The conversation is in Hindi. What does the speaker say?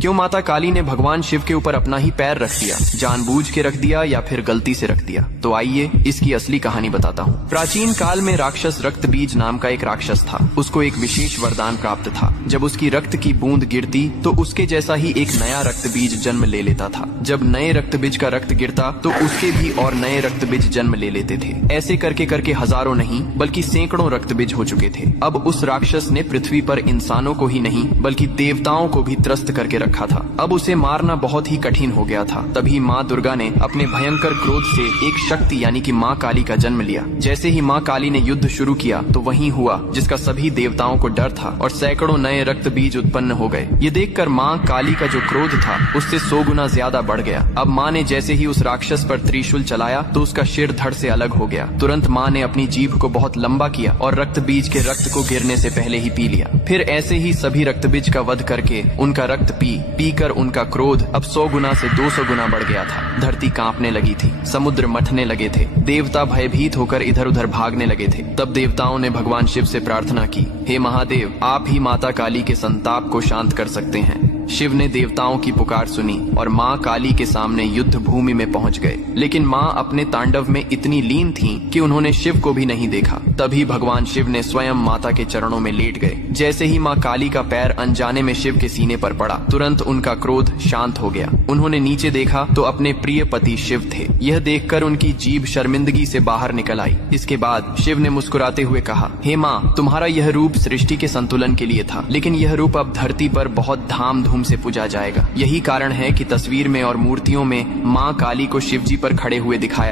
क्यों माता काली ने भगवान शिव के ऊपर अपना ही पैर रख दिया? जानबूझ के रख दिया या फिर गलती से रख दिया? तो आइए इसकी असली कहानी बताता हूँ। प्राचीन काल में राक्षस रक्तबीज नाम का एक राक्षस था। उसको एक विशेष वरदान प्राप्त था। जब उसकी रक्त की बूंद गिरती तो उसके जैसा ही एक नया रक्तबीज जन्म ले लेता था। जब नए रक्तबीज का रक्त गिरता तो उसके भी और नए रक्तबीज जन्म ले लेते थे। ऐसे करके करके हजारों नहीं बल्कि सैकड़ों रक्तबीज हो चुके थे। अब उस राक्षस ने पृथ्वी पर इंसानों को ही नहीं बल्कि देवताओं को भी त्रस्त करके रखा था। अब उसे मारना बहुत ही कठिन हो गया था। तभी माँ दुर्गा ने अपने भयंकर क्रोध से एक शक्ति यानी कि माँ काली का जन्म लिया। जैसे ही माँ काली ने युद्ध शुरू किया तो वही हुआ जिसका सभी देवताओं को डर था और सैकड़ों नए रक्त बीज उत्पन्न हो गए। ये देखकर माँ काली का जो क्रोध था उससे 100 गुना ज्यादा बढ़ गया। अब माँ ने जैसे ही उस राक्षस पर त्रिशूल चलाया तो उसका सिर धड़ से अलग हो गया। तुरंत माँ ने अपनी जीभ को बहुत लंबा किया और रक्त बीज के रक्त को गिरने से पहले ही पी लिया। फिर ऐसे ही सभी रक्त बीज का वध करके उनका रक्त पी कर उनका क्रोध अब 100 गुना से 200 गुना बढ़ गया था। धरती कांपने लगी थी, समुद्र मथने लगे थे, देवता भयभीत होकर इधर उधर भागने लगे थे। तब देवताओं ने भगवान शिव से प्रार्थना की, हे महादेव, आप ही माता काली के संताप को शांत कर सकते हैं। शिव ने देवताओं की पुकार सुनी और माँ काली के सामने युद्ध भूमि में पहुंच गए। लेकिन माँ अपने तांडव में इतनी लीन थीं कि उन्होंने शिव को भी नहीं देखा। तभी भगवान शिव ने स्वयं माता के चरणों में लेट गए। जैसे ही माँ काली का पैर अनजाने में शिव के सीने पर पड़ा, तुरंत उनका क्रोध शांत हो गया। उन्होंने नीचे देखा तो अपने प्रिय पति शिव थे। यह देखकर उनकी जीभ शर्मिंदगी से बाहर निकल आई। इसके बाद शिव ने मुस्कुराते हुए कहा, हे माँ, तुम्हारा यह रूप सृष्टि के संतुलन के लिए था, लेकिन यह रूप अब धरती पर बहुत धाम धूम से पूजा जाएगा। यही कारण है कि तस्वीर में और मूर्तियों में माँ काली को शिवजी पर खड़े हुए दिखाया